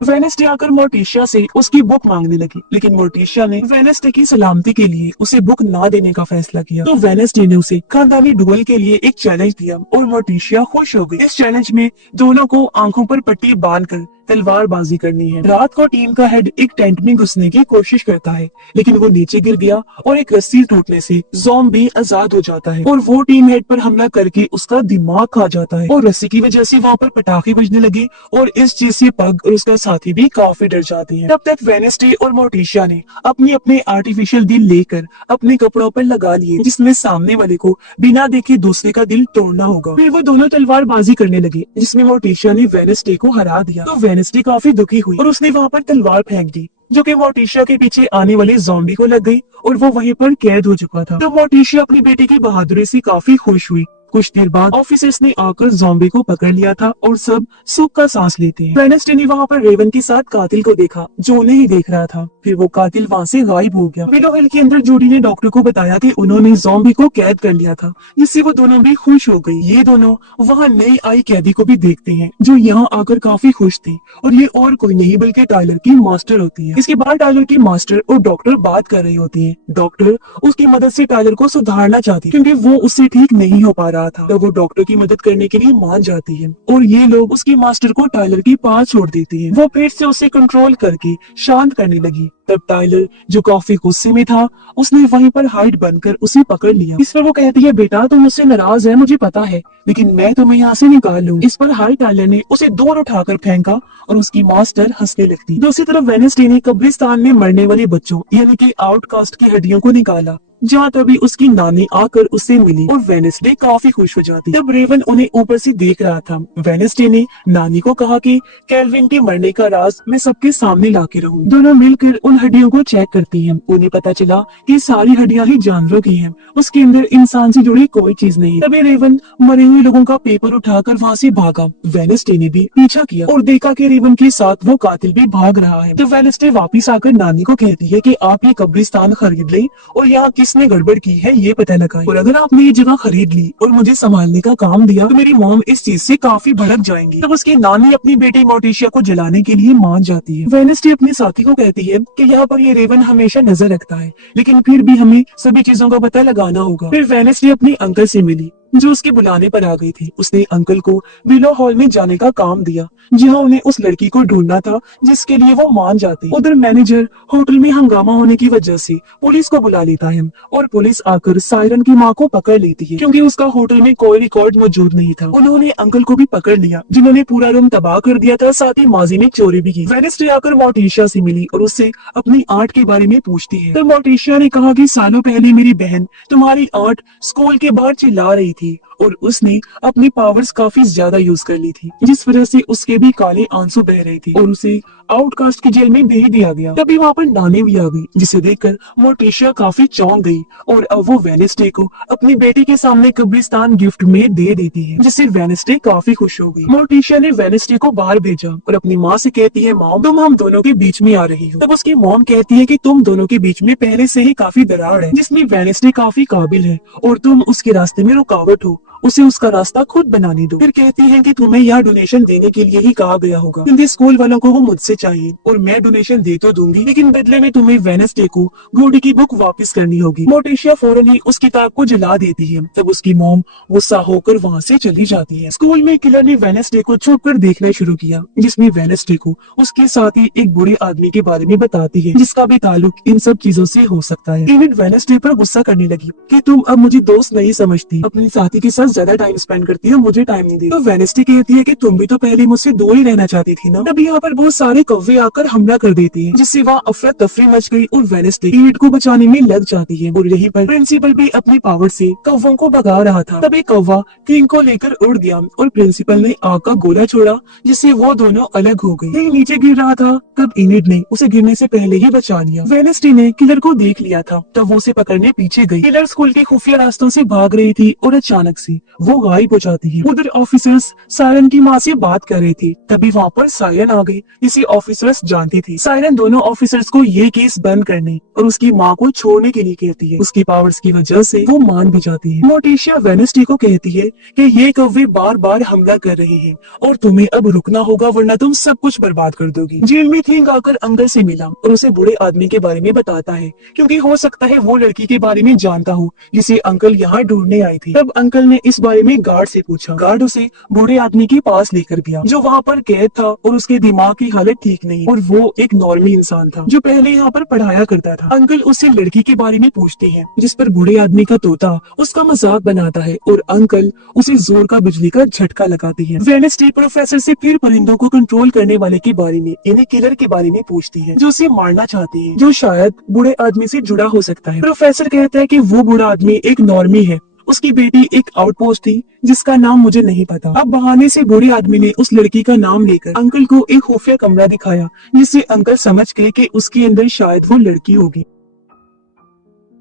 वेनेस्डे आकर मोर्टिशिया से उसकी बुक मांगने लगी, लेकिन मोर्टिशिया ने वेनेस्डे की सलामती के लिए उसे बुक ना देने का फैसला किया। तो वेनेस्डे ने उसे खानदानी डुएल के लिए एक चैलेंज दिया और मोर्टिशिया खुश हो गई। इस चैलेंज में दोनों को आंखों पर पट्टी बांधकर तलवारबाजी करनी है। रात को टीम का हेड एक टेंट में घुसने की कोशिश करता है, लेकिन वो नीचे गिर गया और एक रस्सी टूटने से ज़ॉम्बी आजाद हो जाता है और वो टीम हेड पर हमला करके उसका दिमाग खा जाता है और रस्सी की वजह से वहाँ पर पटाखे बजने लगे और इस चीज से पग और उसका साथी भी काफी डर जाते हैं। तब तक वेनेस्डे और मोर्टिशिया ने अपने अपने आर्टिफिशियल दिल लेकर अपने कपड़ों पर लगा लिए, जिसमें सामने वाले को बिना देखे दूसरे का दिल तोड़ना होगा। फिर वो दोनों तलवारबाजी करने लगे, जिसमें मोर्टिशिया ने वेनेस्डे को हरा दिया। तो वेनेस्डे काफी दुखी हुई और उसने वहाँ पर तलवार फेंक दी, जो कि मोर्टिशिया के पीछे आने वाले ज़ॉम्बी को लग गई और वो वहीं पर कैद हो चुका था। तो मोर्टिशिया अपनी बेटी की बहादुरी से काफी खुश हुई। कुछ देर बाद ऑफिसर्स ने आकर ज़ॉम्बी को पकड़ लिया था और सब सुख का सांस लेते हैं। वेनेस्डे ने वहाँ पर रेवन के साथ कातिल को देखा, जो उन्हें ही देख रहा था। फिर वो कातिल वहाँ से गायब हो गया। विलो हिल के अंदर जूडी ने डॉक्टर को बताया कि उन्होंने ज़ॉम्बी को कैद कर लिया था, जिससे वो दोनों भी खुश हो गई। ये दोनों वहाँ नई आई कैदी को भी देखते हैं, जो यहाँ आकर काफी खुश थी और ये और कोई नहीं बल्कि टाइलर की मास्टर होती है। इसके बाद टाइलर की मास्टर और डॉक्टर बात कर रही होती है। डॉक्टर उसकी मदद से टाइलर को सुधारना चाहती है, क्योंकि वो उससे ठीक नहीं हो पा रहा था। तो वो डॉक्टर की मदद करने के लिए मान जाती है और ये लोग उसकी मास्टर को टाइलर के पास छोड़ देते हैं। वो फिर से उसे कंट्रोल करके शांत करने लगी। तब टाइलर, जो काफी गुस्से में था, उसने वहीं पर हाइड बनकर उसे पकड़ लिया। इस पर वो कहती है, बेटा तुम मुझसे नाराज है, मुझे पता है, लेकिन मैं तुम्हें यहाँ से निकाल लूँ। इस पर हाई टाइलर ने उसे दूर उठाकर फेंका और उसकी मास्टर हंसने लगती। दूसरी तरफ वेनेस्डे ने कब्रिस्तान में मरने वाले बच्चों यानी कि आउटकास्ट की हड्डियों को निकाला, जहाँ तभी उसकी नानी आकर उससे मिली और वेनेस्डे काफी खुश हो जाती। तब रेवन उन्हें ऊपर से देख रहा था। वेनेस्डे ने नानी को कहा कि कैल्विन के मरने का राज मैं सबके सामने ला के रहूं। दोनों मिलकर उन हड्डियों को चेक करती हैं। उन्हें पता चला कि सारी हड्डियां ही जानवरों की हैं, उसके अंदर इंसान से जुड़ी कोई चीज नहीं। तभी रेवन मरे हुए लोगों का पेपर उठाकर वहाँ से भागा। वेनेस्डे ने भी पीछा किया और देखा कि रेवन के साथ वो कातिल भी भाग रहा है। तो वेनेस्डे वापिस आकर नानी को कहती है कि आप ये कब्रिस्तान खरीद ले और यहाँ किसने गड़बड़ की है ये पता लगाए, और अगर आपने ये जगह खरीद ली और मुझे संभालने का काम दिया तो मेरी मॉम इस चीज से काफी भड़क जाएंगी। तब उसकी नानी अपनी बेटी मोर्टिशिया को जलाने के लिए मान जाती है। वेनेस्डे अपने साथी को कहती है कि यहाँ पर ये रेवन हमेशा नजर रखता है, लेकिन फिर भी हमें सभी चीजों का पता लगाना होगा। फिर वेनेस्डे अपने अंकल से मिली, जो उसके बुलाने पर आ गई थी। उसने अंकल को विलो हॉल में जाने का काम दिया, जहां उन्हें उस लड़की को ढूंढना था जिसके लिए वो मान जाती। उधर मैनेजर होटल में हंगामा होने की वजह से पुलिस को बुला लेता है और पुलिस आकर सायरन की मां को पकड़ लेती है, क्योंकि उसका होटल में कोई रिकॉर्ड मौजूद नहीं था। उन्होंने अंकल को भी पकड़ लिया, जिन्होंने पूरा रूम तबाह कर दिया था, साथ ही माजी में चोरी भी की। वेनेस्डे आकर मोर्टिशिया से मिली और उससे अपनी आर्ट के बारे में पूछती है। तो मोर्टिशिया ने कहा कि सालों पहले मेरी बहन तुम्हारी आर्ट स्कूल के बाहर चिल्ला रही थी और उसने अपनी पावर्स काफी ज्यादा यूज कर ली थी, जिस वजह से उसके भी काले आंसू बह रहे थे और उसे आउटकास्ट की जेल में भेज दिया गया। तभी वहाँ पर नानी भी आ गई, जिसे देखकर मोर्टिशिया काफी चौंक गई और अब वो वेनेस्डे को अपनी बेटी के सामने कब्रिस्तान गिफ्ट में दे देती है, जिससे वेनेस्डे काफी खुश हो गई। मोर्टिशिया ने वेनेस्डे को बाहर भेजा और अपनी माँ से कहती है, मॉम तुम हम दोनों के बीच में आ रही हो। तब उसकी मॉम कहती है कि तुम दोनों के बीच में पहले से ही काफी दरार है, जिसमें वेनेस्डे काफी काबिल है और तुम उसके रास्ते में रुकावट हो, उसे उसका रास्ता खुद बनाने दो। फिर कहती है कि तुम्हें यह डोनेशन देने के लिए ही कहा गया होगा, क्योंकि स्कूल वालों को वो मुझसे चाहिए और मैं डोनेशन दे तो दूंगी, लेकिन बदले में तुम्हें वेनेस्डे को घोड़े की बुक वापस करनी होगी। मोर्टिशिया फौरन ही उस किताब को जला देती है। तब उसकी मॉम गुस्सा होकर वहाँ से चली जाती है। स्कूल में किलर ने वेनेस्डे को छुप कर देखना शुरू किया, जिसमें वेनेस्डे को उसके साथ ही एक बुरे आदमी के बारे में बताती है, जिसका भी ताल्लुक इन सब चीजों से हो सकता है। इवन वेनेस्डे पर गुस्सा करने लगी कि तुम अब मुझे दोस्त नहीं समझती, अपने साथी के साथ ज्यादा टाइम स्पेंड करती है, मुझे टाइम नहीं देती। तो वेनेस्डे कहती है कि तुम भी तो पहले मुझसे दूर ही रहना चाहती थी ना। तब यहाँ पर बहुत सारे कौवे आकर हमला कर देती हैं, जिससे वहाँ अफरा तफरी मच गई और वेनेस्डे ईविड को बचाने में लग जाती है। और यहीं पर प्रिंसिपल भी अपनी पावर से कौवों को भगा रहा था। तब एक कौवा किंग को लेकर उड़ गया और प्रिंसिपल ने आग का गोला छोड़ा, जिससे वो दोनों अलग हो गए। किंग नीचे गिर रहा था, तब इनिड ने उसे गिरने से पहले ही बचा लिया। वेनेस्डे ने किलर को देख लिया था, तब वो उसे पकड़ने पीछे गई। किलर स्कूल के खुफिया रास्तों से भाग रही थी और अचानक से वो गायब हो जाती है। उधर ऑफिसर्स सायरन की माँ से बात कर रहे थे, तभी वहाँ पर सायरन आ गई, जिसे ऑफिसर्स जानती थी। सायरन दोनों ऑफिसर्स को ये केस बंद करने और उसकी माँ को छोड़ने के लिए कहती है। उसकी पावर्स की वजह से वो मान भी जाती है। मोर्टिशिया वेडनेसडे को कहती है कि ये कौवे बार बार हमला कर रहे हैं और तुम्हें अब रुकना होगा, वरना तुम सब कुछ बर्बाद कर दोगी। जेल में थिंक आकर अंकल से मिला और उसे बूढ़े आदमी के बारे में बताता है, क्योंकि हो सकता है वो लड़की के बारे में जानता हो जिसे अंकल यहाँ ढूंढने आए थे। तब अंकल ने इस बारे में गार्ड से पूछा। गार्ड उसे बूढ़े आदमी के पास लेकर गया, जो वहाँ पर कैद था और उसके दिमाग की हालत ठीक नहीं और वो एक नॉर्मल इंसान था जो पहले यहाँ पर पढ़ाया करता था। अंकल उससे लड़की के बारे में पूछते हैं, जिस पर बूढ़े आदमी का तोता उसका मजाक बनाता है और अंकल उसे जोर का बिजली का झटका लगाती है। वेडनेसडे प्रोफेसर से फिर परिंदों को कंट्रोल करने वाले के बारे में, यानी किलर के बारे में पूछती है, जो उसे मारना चाहती है, जो शायद बूढ़े आदमी से जुड़ा हो सकता है। प्रोफेसर कहता है कि वो बूढ़ा आदमी एक नॉर्मी है, उसकी बेटी एक आउटपोस्ट थी जिसका नाम मुझे नहीं पता। अब बहाने से बूढ़े आदमी ने उस लड़की का नाम लेकर अंकल को एक खुफिया कमरा दिखाया, जिससे अंकल समझ गए कि उसके अंदर शायद वो लड़की होगी।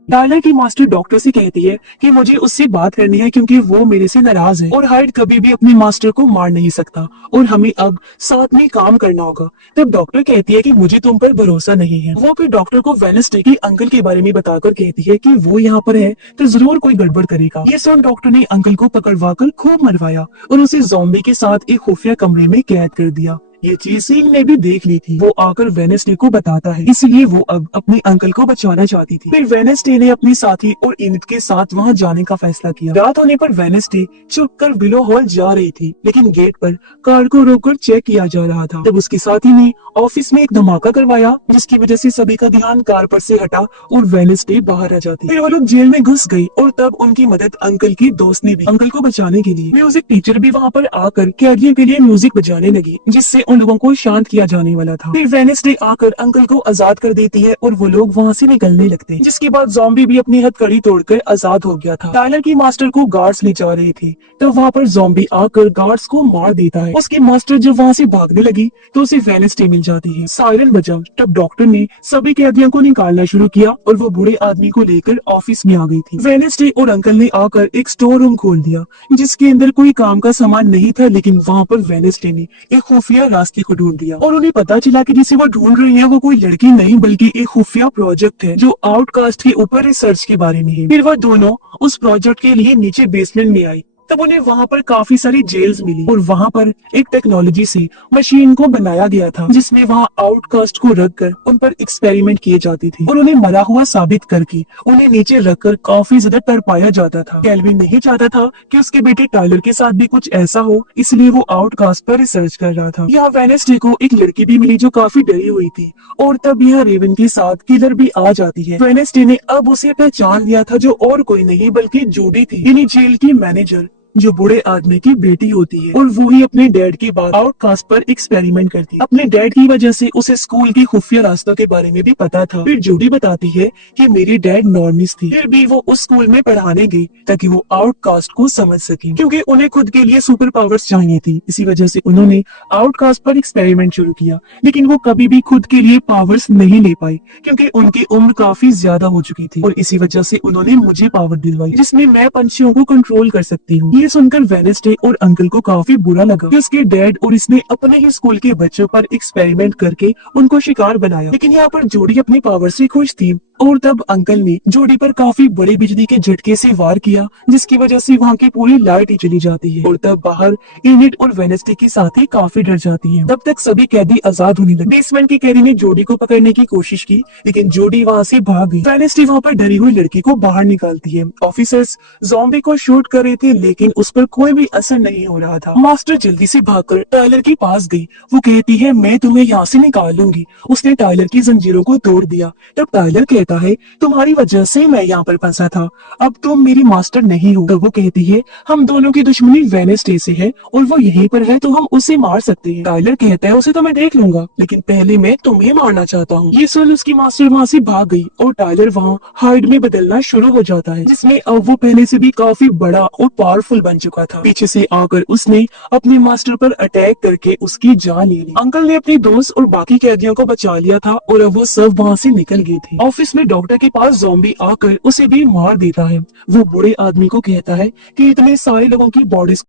टायलर की मास्टर डॉक्टर से कहती है कि मुझे उससे बात करनी है, क्योंकि वो मेरे से नाराज है और हाइड कभी भी अपने मास्टर को मार नहीं सकता और हमें अब साथ में काम करना होगा। तब डॉक्टर कहती है कि मुझे तुम पर भरोसा नहीं है। वो फिर डॉक्टर को वेडनेसडे की अंकल के बारे में बताकर कहती है कि वो यहाँ पर है तो जरूर कोई गड़बड़ करेगा। ये सुन डॉक्टर ने अंकल को पकड़वा कर खूब मरवाया और उसे ज़ॉम्बी के साथ एक खुफिया कमरे में कैद कर दिया। ये चीज सील ने भी देख ली थी। वो आकर वेडनेसडे को बताता है, इसलिए वो अब अपने अंकल को बचाना चाहती थी। फिर वेडनेसडे ने अपने साथी और इनिट के साथ वहाँ जाने का फैसला किया। रात होने पर वेडनेसडे छुपकर विलो हॉल जा रही थी, लेकिन गेट पर कार को रोककर चेक किया जा रहा था। तब उसके साथी ने ऑफिस में एक धमाका करवाया, जिसकी वजह से सभी का ध्यान कार पर से हटा और वेडनेसडे बाहर आ जाती। फिर वो लोग जेल में घुस गई और तब उनकी मदद अंकल की दोस्त ने भी अंकल को बचाने के लिए। म्यूजिक टीचर भी वहाँ पर आकर कैदियों के लिए म्यूजिक बजाने लगी, जिससे उन लोगों को शांत किया जाने वाला था। फिर वेडनेसडे आकर अंकल को आजाद कर देती है और वो लोग वहाँ से निकलने लगते हैं, जिसके बाद ज़ॉम्बी भी अपनी हथकड़ी तोड़कर आजाद हो गया था। टायलर की मास्टर को गार्ड्स ले जा रहे थे, तो वहाँ पर ज़ॉम्बी आकर गार्ड्स को मार देता है। उसकी मास्टर जब वहाँ से भागने लगी तो उसे वेडनेसडे मिल जाती है। सायरन बजा, तब डॉक्टर ने सभी कैदियों को निकालना शुरू किया और वो बूढ़े आदमी को लेकर ऑफिस में आ गई थी। वेडनेसडे और अंकल ने आकर एक स्टोर रूम खोल दिया, जिसके अंदर कोई काम का सामान नहीं था, लेकिन वहाँ पर वेडनेसडे ने एक खुफिया रास्ते को ढूंढ दिया और उन्हें पता चला कि जिसे वो ढूंढ रही है वो कोई लड़की नहीं बल्कि एक खुफिया प्रोजेक्ट है, जो आउटकास्ट के ऊपर रिसर्च के बारे में है। फिर वो दोनों उस प्रोजेक्ट के लिए नीचे बेसमेंट में आई। तब उन्हें वहाँ पर काफी सारी जेल्स मिली और वहाँ पर एक टेक्नोलॉजी से मशीन को बनाया गया था, जिसमें वहाँ आउटकास्ट को रखकर उन पर एक्सपेरिमेंट किए जाते थे और उन्हें मरा हुआ साबित करके उन्हें नीचे रखकर काफी ज्यादा तड़पाया जाता था। केल्विन नहीं चाहता था कि उसके बेटे टायलर के साथ भी कुछ ऐसा हो, इसलिए वो आउटकास्ट पर रिसर्च कर रहा था। यहाँ वेडनेसडे को एक लड़की भी मिली जो काफी डरी हुई थी और तब यहाँ रेवन के साथ किलर भी आ जाती है। वेडनेसडे ने अब उसे पहचान लिया था, जो और कोई नहीं बल्कि जूडी थी, यानी जेल की मैनेजर, जो बूढ़े आदमी की बेटी होती है और वो ही अपने डैड के बाद आउटकास्ट पर एक्सपेरिमेंट करती है। अपने डैड की वजह से उसे स्कूल की खुफिया रास्तों के बारे में भी पता था। फिर जूडी बताती है कि मेरी डैड नॉर्मिस थी, फिर भी वो उस स्कूल में पढ़ाने गई ताकि वो आउटकास्ट को समझ सके, क्योंकि उन्हें खुद के लिए सुपर पावर्स चाहिए थी। इसी वजह से उन्होंने आउटकास्ट पर एक्सपेरिमेंट शुरू किया, लेकिन वो कभी भी खुद के लिए पावर्स नहीं ले पाई, क्योंकि उनकी उम्र काफी ज्यादा हो चुकी थी और इसी वजह से उन्होंने मुझे पावर दिलवाई, जिसमें मैं पंछियों को कंट्रोल कर सकती हूँ। ये सुनकर वेडनेसडे और अंकल को काफी बुरा लगा कि उसके डैड और इसने अपने ही स्कूल के बच्चों पर एक्सपेरिमेंट करके उनको शिकार बनाया, लेकिन यहाँ पर जोडी अपनी पावर से खुश थी। और तब अंकल ने जोडी पर काफी बड़े बिजली के झटके से वार किया, जिसकी वजह से वहाँ की पूरी लाइट ही चली जाती है और तब बाहर इनिट और वेडनेसडे के साथी काफी डर जाती है। तब तक सभी कैदी आजाद होने लगे। बेसमेंट के कैदी ने जोडी को पकड़ने की कोशिश की, लेकिन जोडी वहाँ से भाग गई। वेडनेसडे वहाँ पर डरी हुई लड़की को बाहर निकालती है। ऑफिसर्स ज़ॉम्बी को शूट कर रहे थे, लेकिन उस पर कोई भी असर नहीं हो रहा था। मास्टर जल्दी से भागकर टायलर के पास गई। वो कहती है, मैं तुम्हें यहाँ से निकाल लूंगी। उसने टायलर की जंजीरों को तोड़ दिया। तब टायलर कहता है, तुम्हारी वजह से मैं यहाँ पर फंसा था, अब तुम मेरी मास्टर नहीं हो। वो कहती है, हम दोनों की दुश्मनी वेडनेसडे से है और वो यहीं पर है, तो हम उसे मार सकते हैं। टायलर कहता है, उसे तो मैं देख लूंगा, लेकिन पहले मैं तुम्हें मारना चाहता हूँ। ये सुन उसकी मास्टर वहाँ से भाग गई और टायलर वहाँ हाइड में बदलना शुरू हो जाता है, जिसमें अब वो पहले से भी काफी बड़ा और पावरफुल बन चुका था। पीछे से आकर उसने अपने मास्टर पर अटैक करके उसकी जान ले ली। अंकल ने अपने दोस्त और बाकी कैदियों को बचा लिया था और अब वो सब वहाँ से निकल गए थे। ऑफिस जिसमें डॉक्टर के पास ज़ॉम्बी आकर उसे भी मार देता है। वो बूढ़े आदमी को कहता है कि इतने सारे लोगों की बॉडीज